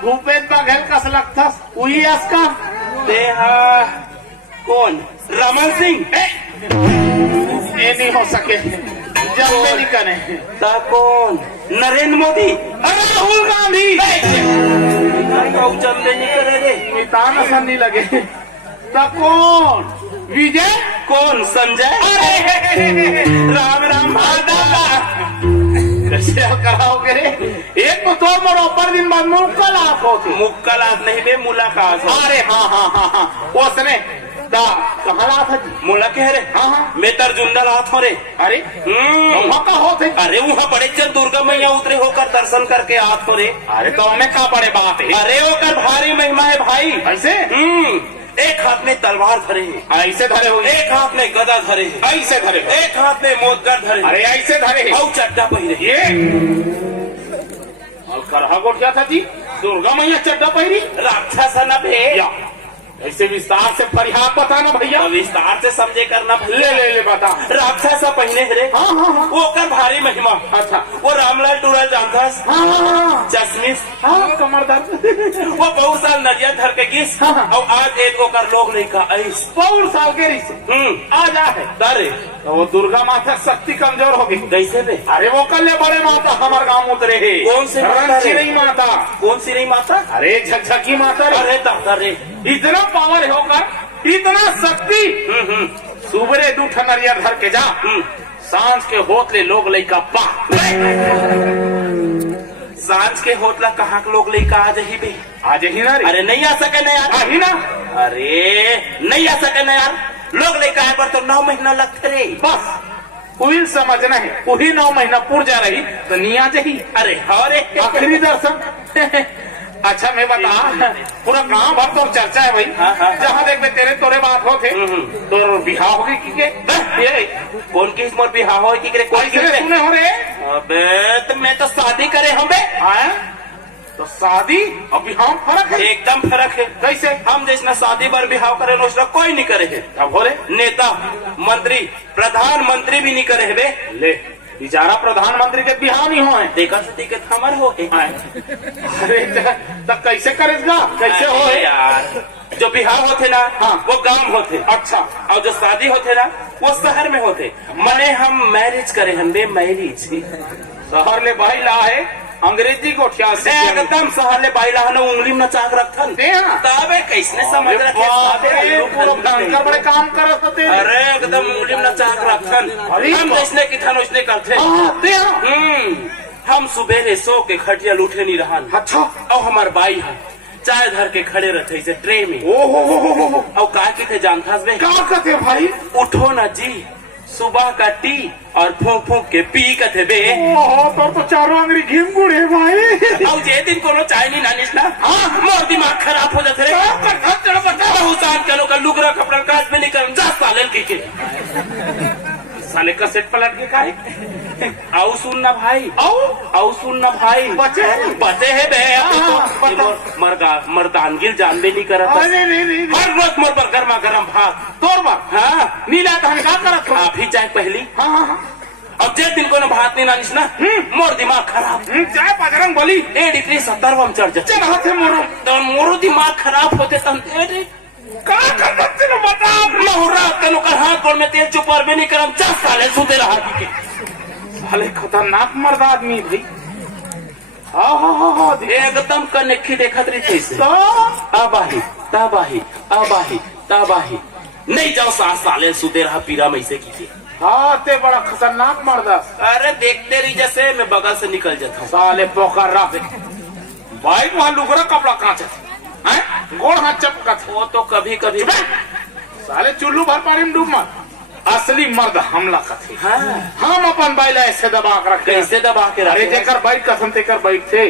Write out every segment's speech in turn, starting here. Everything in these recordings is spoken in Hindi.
भूपेश बघेल कस लागतास उही आस का ते हा कोण रमन सिंग ये नहीं हो सके जब में नहीं करे ता कोण नरेंद्र मोदी अरे राहुल गांधी जमले नहीं करे रे नितान असर नहीं लगे ता कौन विजय कोण संजय राम राम भादा कैसे कराओगे रे एक तो बरोबर दिन बाद मुक्कलात होती मुक्कलात नहीं बे मुलाकात हो। अरे हाँ हाँ हाँ हाँ उसने कहाँ लात है मुला कह रे हाँ हाँ मैं तरजुंडा लात हो रे अरे वहाँ का होते अरे वहाँ बड़े चल दुर्गा मैया उतरे होकर दर्शन करके आत हो रे अरे तो हमें कहा बड़े बात है अरे होकर भारी महिमा है भाई ऐसे एक हाथ में तलवार धरे है ऐसे धरे हो एक हाथ में गदा धरे है ऐसे धरे हो एक हाथ में मोदगर धरे अरे ऐसे धरे है औ चड्डा पहिरे ये और करहा गोट क्या था जी दुर्गा मैया चड्डा पहिरी राक्षस न बे या ऐसे विस्तार से परिहार बताना भैया विस्तार से समझे करना ले ले ले बता राक्षस पहिने रे हाँ हाँ हाँ वो कर भारी महिमा अच्छा वो रामलाल टूरल जानता हाँ हाँ चश्मिश हाँ कमर दर्द वो बहुत साल नदिया धर के गिस हाँ, हाँ। और आज एक ओकर लोग नहीं का ऐस बहुत साल के रिश्ते आ जा है दरे तो वो दुर्गा माता शक्ति कमजोर होगी कैसे बे अरे वो कल बड़े माता हमारे गांव उतरे है कौन से माता रे? रणचिरई माता कौन सी नहीं माता अरे झकझकी माता रे अरे दादा रे इतना पावर होकर इतना शक्ति सुबरे दूठा नरिया धर के जा सांझ के होतले लोग लइका पा सांझ के होतला कहाँ के लोग लेकर आ जाही बे आज ही ना रे अरे नहीं आ सके ना यार ही ना अरे नहीं आ सके ना यार लोग लेकर आए पर तो 9 महीना लगते रे बस वही समझना है वही 9 महीना पूर जा रही तो नहीं आ जाही अरे अरे आखिरी दर्शन अच्छा मैं बता पूरा गांव भर तो चर्चा है भाई हाँ, हाँ। जहाँ देख में तेरे तोरे बात होते तो बिहार हो गई की के ये कौन किस मोर बिहार हो की करे कोई कैसे सुने हो रे अबे तो मैं तो शादी करे हम बे हाँ? तो शादी और बिहार फर्क है एकदम फर्क है कैसे हम जैसा शादी बार बिहाव करे उसका कोई नहीं करे है अब हो रे नेता मंत्री प्रधानमंत्री भी नहीं करे है बे ले बेचारा प्रधानमंत्री के बिहार नहीं हो है देखा सती के थमर हो अरे तो कैसे करेगा कैसे हो अरे यार जो बिहार होते ना हाँ। वो गांव होते अच्छा और जो शादी होते ना वो शहर में होते मने हम मैरिज करे हम बे मैरिज शहर ले भाई ला है अंग्रेजी को एकदम शहर ले बाई लाहन उंगली में चाक रखन तबे कैसने समझ रखे भयंकर बड़े काम करत होते अरे एकदम उंगली में चाक रखन हम जैसने की थन उसने करते हम सुबेरे सो के खटिया लूटे नहीं रहन अच्छा और हमार बाई है चाय धर के खड़े रहते इसे ट्रे में ओहो और का थे जानता बे क्या कहते भाई उठो ना जी सुबह का टी और फूंक फूंक के पी कथे बे तो चारों अंग्री घिम गुड़े भाई और जे दिन कोनो चाय नहीं नानिस ना मोर दिमाग खराब हो जाते रे बहुत आन के लोग लुगरा कपड़ा काट में निकल जा साले के साले का सेट पलट के काहे आओ सुन ना भाई आओ सुन ना भाई बचे है बे मर्दानगिल जानबे नहीं करत हर रोज मोर पर गर्मा गर्म भात तोर बार हाँ नीला धान का करत आप ही चाय पहली हाँ अब जे दिन को भात नहीं नानिस ना मोर दिमाग खराब चाय बजरंग बली 1 डिग्री 70 में चढ़ जाते तो मोरो दिमाग खराब होते तन का करते न बता मोहरा तनो का हाथ गोड़ में तेल चुपर भी नहीं करम 10 साल सुते रहा के साले खतरनाक मर्द आदमी भाई हाँ एकदम कनेक्खी देखत रही थे तो आबाही ताबाही आबाही ताबाही नहीं जाओ 7 साल सुते रहा पीरा में से की हाँ ते बड़ा खतरनाक मर्द अरे देखते रही जैसे मैं बगल से निकल जाता हूँ साले पोकर रहा बाइक वहाँ लुगरा कपड़ा कांच गोड़ हाथ चपका वो तो कभी कभी साले चुल्लू भर पानी में डूब मत असली मर्द हमला कथे हाँ। हम अपन बैला ऐसे दबा के रखे कैसे दबा के अरे रखे जेकर बैठ कथन तेकर बैठ थे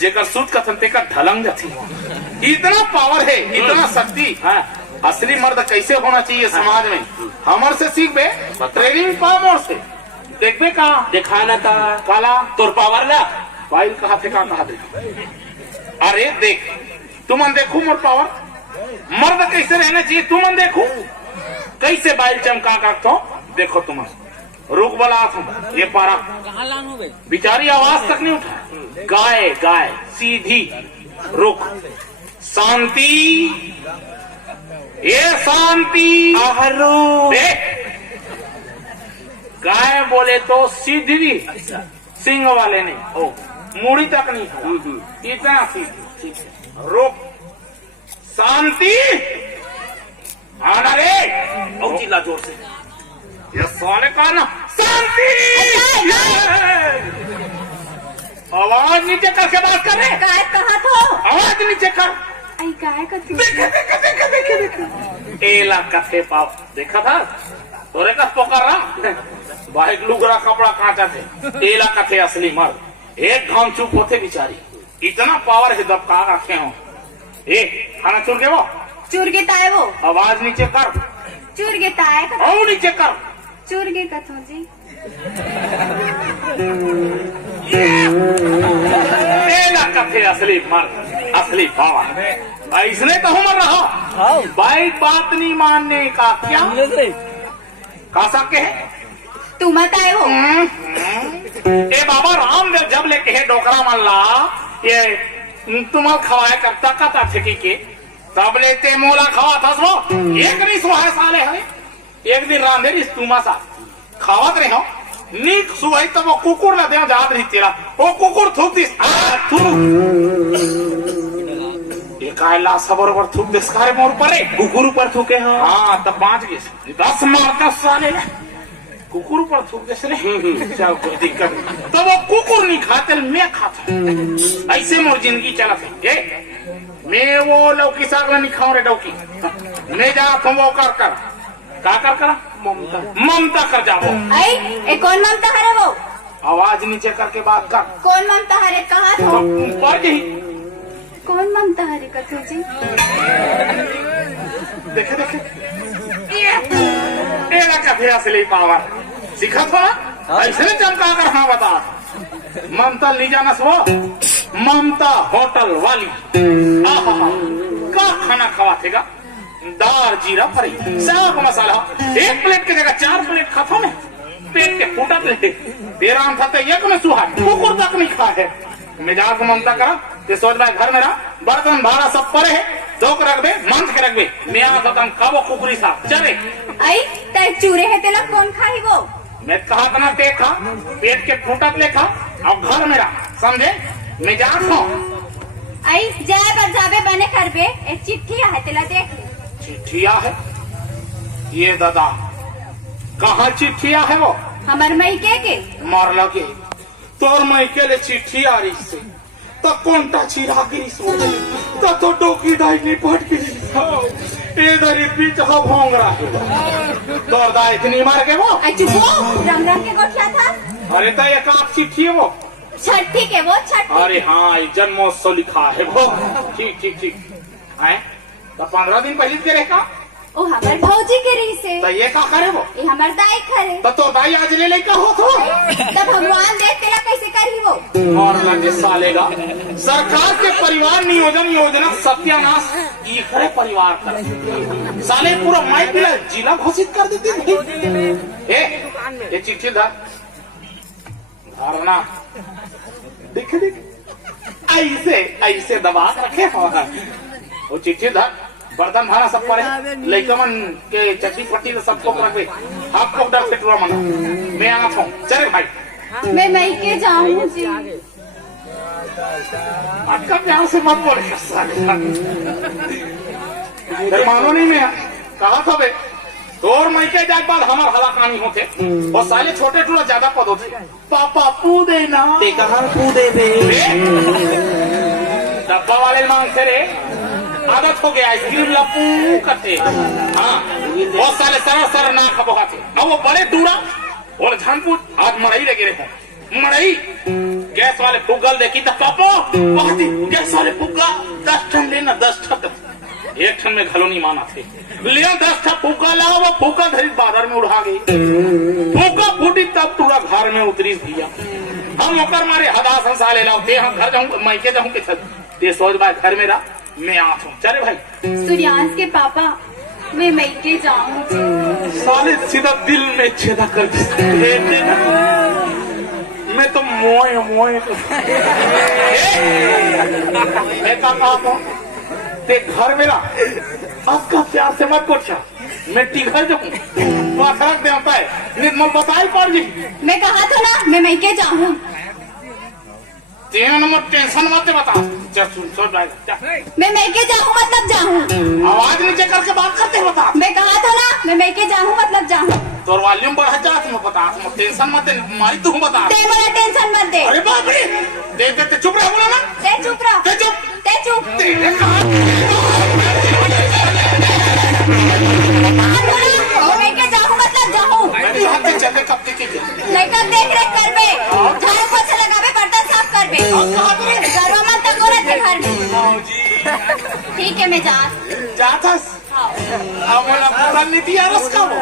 जेकर सूत कथन तेकर ढलंग जाती इतना पावर है इतना शक्ति हाँ। असली मर्द कैसे होना चाहिए समाज में, हमर से सीख बे, ट्रेनिंग पाओ मोर से। देख बे कहा दिखाना था काला तोर पावर ला फाइल कहा थे कहा दे। अरे देख तुमन देखू मोर पावर, मर्द कैसे रहना चाहिए तुमन देखू, कैसे बाइल चमका का तो देखो तुम रुक बोला तुम ये पारा बिचारी आवाज तक नहीं उठा। गाय गाय सीधी रुक, शांति ये शांति गाय बोले तो सीधी, सिंह वाले नहीं ओ मूड़ी तक नहीं, इतना सीधी। रुक शांति आना रे, और चिल्ला जोर से ये साले का ना शांति। आवाज नीचे करके बात कर रहे, गाय कहाँ थो? आवाज नीचे कर। आई गाय का थी। देखे देखे देखे देखे देखे एला कथे पाव देखा था तोरे का पोकर रहा भाई लुगरा कपड़ा काटा थे। एला कथे असली मर्द एक घाम चुप होते बिचारी, इतना पावर है दबका रखे हो। ए खाना चुर के वो चूर के ताए वो, आवाज नीचे कर, चूर के ताए का, और नीचे कर, चूर के कथो जी। एला कथे असली मर्द असली पावर, ऐसने तो मर रहा भाई बात नहीं मानने का क्या कहा सकते है तू मत आए हो। ए बाबा रामदेव जब लेके है डोकरा मल्ला ये तुम्हारा खवाया करता का ठेकी के तब लेते मोला खवा था वो एक नहीं सुहा साले है। एक दिन रांधे तुमा सा खावत रहे हो नीक सुहाई तब वो कुकुर ना दे जात रही तेरा वो कुकुर थूक दिस कायला सबर पर थूक दिस कारे मोर पर कुकुर ऊपर थूके हो। हाँ तब 5 गए 10 मारता साले कुकुर पर थूक दिस रे चल कोई दिक्कत नहीं। तो वो कुकुर नहीं खाते मैं खाता ऐसे मोर जिंदगी चला थे। मैं वो लौकी साग नहीं खाऊं रे डौकी, मैं जा तुम वो कर कर ममता ममता कर जाओ। आई ए कौन ममता हरे वो? आवाज नीचे करके बात कर। कौन ममता हरे कहाँ तो थो? ऊपर जी कौन ममता हरे कथो जी? देखे देखे एला कथे असली पावर सीखा था ऐसे चमका कर। हाँ बता ममता ली जाना सो ममता होटल वाली का खाना खवातेगा दाल जीरा फ्राई सब मसाला 1 प्लेट की जगह 4 प्लेट खाता मैं पेट के फूटा तेरा आम था तो एक में सुहा कुकुर तक नहीं खा है। मिजाज को ममता करा ये सोच भाई घर मेरा बर्तन भाड़ा सब पड़े है धोक रख दे मंच के रख दे मैं आता कबो कुकुरी साहब चले। आई तय चूरे है तेला कौन खाई वो? मैं कहा था ना ते खा पेट के फूटत ले खा और घर मेरा समझे मिजाज हो। आई जाए पर जावे बने कर बे एक चिट्ठी है तेला देख ले। चिट्ठिया है ये दादा कहाँ चिट्ठिया है वो? हमार मईके के मार लगे तोर मायके ले चिट्ठी आ रही से तो कौनटा चिरा गिरी सो तो डोकी डाई नहीं पट गिरी इधर बीच हब होंग रहा है तोर दा इतनी मार के वो चुपो रंग रंग के गोठिया था। अरे तो एक आध चिट्ठी है वो छठी के वो छठी। अरे हाँ जन्मोत्सव लिखा है वो ठीक ठीक ठीक है तो 15 दिन पहले के रहेगा ओ हमार भौजी के रही से तो ये क्या करे वो? ये हमार दाई करे तो दाई आज ले लेकर हो तो तब भगवान देख तेला कैसे करी वो? और लगे सालेगा सरकार के परिवार नियोजन योजना सत्यानाश ये करे परिवार का साले पूरा माई पिला जिला घोषित कर देते थे। ये चिट्ठी धारणा देखे देखे ऐसे ऐसे दबा रखे वो चिट्ठी धर बर्तन धारा सब पड़े लइकमन के चट्टी पट्टी सबको रखे आपको डर से टूरा मना मैं आना था चले भाई मैं मईके जाऊँ जी। आपका प्यार से मत बोले मानो नहीं मैं कहा था बे तोर मईके जाए बाद हमार हलाकानी होते और साले छोटे टूरा ज्यादा पद होते पापा पू दे ना पू दे डब्बा वाले मांगते रे आदत हो गया आइसक्रीम लपू करते। हाँ बहुत सारे सर ना खबोहाते अब वो बड़े टूरा और झानपुर आज मड़ई लगे रहे मड़ई गैस वाले फुग्गल देखी तो पापा गैस वाले फुग्गा 10 टन लेना 10 टन एक क्षण में घलो नहीं माना थे लिया 10 ठा फूका लाओ वो फूका धरी बादर में उड़ा गई फूका फूटी तब पूरा घर में उतरी भैया हम ओकर मारे हदा संसा ले लाओ ते हम घर जाऊं मैके जाऊं के ते सोच भाई घर में रहा मैं आठ हूँ चले भाई सूर्यांश के पापा मैं मैके जाऊंगी। साले सीधा दिल में छेदा कर देते ना मैं तो मोए मोए मैं कहा ते घर मेरा आपका प्यार से मत पूछा मैं टिघर जाऊँ रख दे होता है निर्मल बताई पड़ जी मैं कहा था ना मैं मैके जाऊँ। तेरा नंबर टेंशन मत बता जा सुन जा मैं मैके जाऊँ मतलब जाऊँ। आवाज नीचे करके बात करते बता मैं कहा था ना मैं मैके जाऊँ मतलब जाऊँ। तो वॉल्यूम बढ़ा जा तुम बता तुम टेंशन मत मारी तू बता ते मला टेंशन मत दे। अरे बाप रे दे चुप रह बोला ना ते चुप रहो ते चुप ते चुप तेरे कहा मैके जाऊँ मतलब जाऊँ। मैं हाथ में चले कब की लड़का देख रेख कर बे झाड़ू पोछा लगावे बर्तन साफ कर बे गरवा मत तको रहते घर में। ठीक है मैं जाता हमारा पता नहीं दिया रस का वो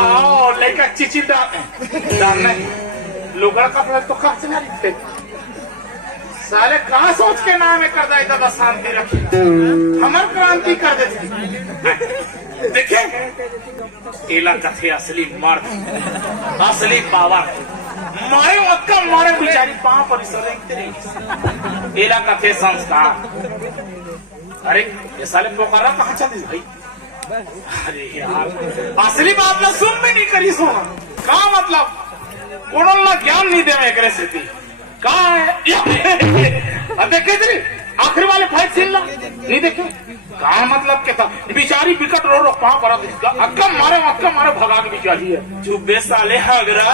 आओ लड़का चिची डालना लुगड़ा कपड़ा तो खर्च ना थे सारे कहाँ सोच के नाम कर दे दादा शांति रखी हमार क्रांति कर देती देखिए एला कथे असली मर्द असली पावर मारे मक्का मारे बिचारी पांव पर तेरे एला कथे संस्कार अरे ये साले पोकारा कहाँ चली भाई अरे यार असली बात ना सुन भी नहीं करी सोना का मतलब कोणला ज्ञान नहीं देवे एकरे से का देखे तेरी आखिरी वाले फाइट सीन ला नहीं देखे का मतलब के था बिचारी विकट रो पांव पर अक्का मारे भगा के बिचारी है चुब्बे साले हगरा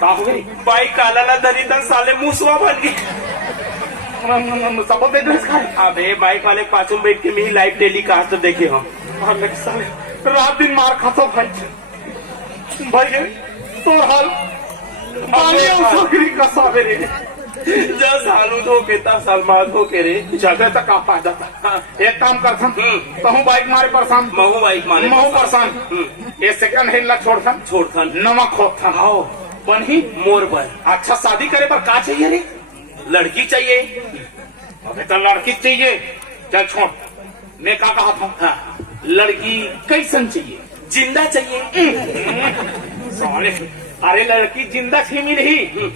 का हो गई बाइक काला धरी तन साले मुसवा बन गई सब दे ड्रेस खाई अबे बाइक वाले पाछू बैठ के मैं लाइव टेलीकास्ट देखे हम और साले रात दिन मार खातो भाई तो हाल का सावेरे जब सालू धो के तब सलमान धो के रे जगह तक का फायदा था एक काम करता कहूँ बाइक मारे परेशान महू बाइक मारे महू परेशान ये सेकंड हैंड ला छोड़ता नमक होता आओ बनी मोर पर अच्छा शादी करे पर का चाहिए रे लड़की चाहिए अबे तो लड़की चाहिए चल छोड़ मैं क्या कहा था हाँ। लड़की कैसन चाहिए जिंदा चाहिए साले अरे लड़की जिंदा छीमी नहीं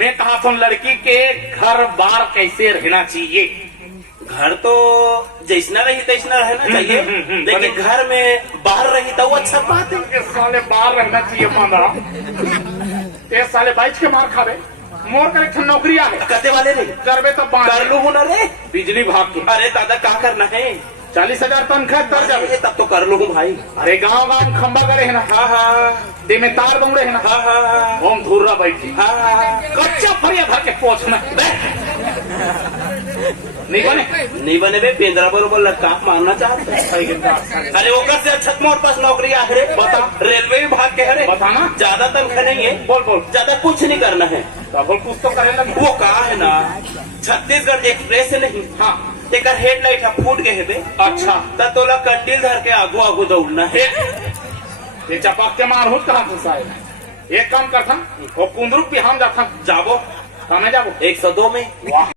मैं कहा था लड़की के घर बार कैसे रहना चाहिए घर तो जैसना रही तैसना रहना चाहिए लेकिन घर में बाहर रही तो वो अच्छा बात है ये साले बाहर रहना चाहिए माना ये साले बाइच के मार खावे मोर कलेक्शन नौकरी आ है करते वाले रे करबे तो कर लू ना रे बिजली भाग के अरे दादा क्या करना है 40,000 तनख्वाह तर जावे तब तो कर लू भाई अरे गांव खंबा करे है ना हाँ हाँ दे में तार दौड़े है ना हाँ हाँ ओम धुर्रा बैठी हाँ कच्चा फरिया भर के पहुंचना नहीं बने नहीं बने बे पेंद्रा बरोबर लटका मारना चाहते हैं। अरे ओकर से अच्छा मोर पास नौकरी आ रे बता रेलवे विभाग के है बताना ज्यादा तनख्वाह नहीं है बोल ज्यादा कुछ नहीं करना है बोल कुछ तो करे लगे वो कहा है ना छत्तीसगढ़ एक्सप्रेस नहीं हाँ तेकर हेडलाइट फूट गए बे अच्छा तोला कंडील धर के आगू आगू दौड़ना है ये चपाक के मार होत कहाँ फंसाए एक काम करता वो कुंदरू पे हम जाता जाबो कहाँ जाबो 102 में वाह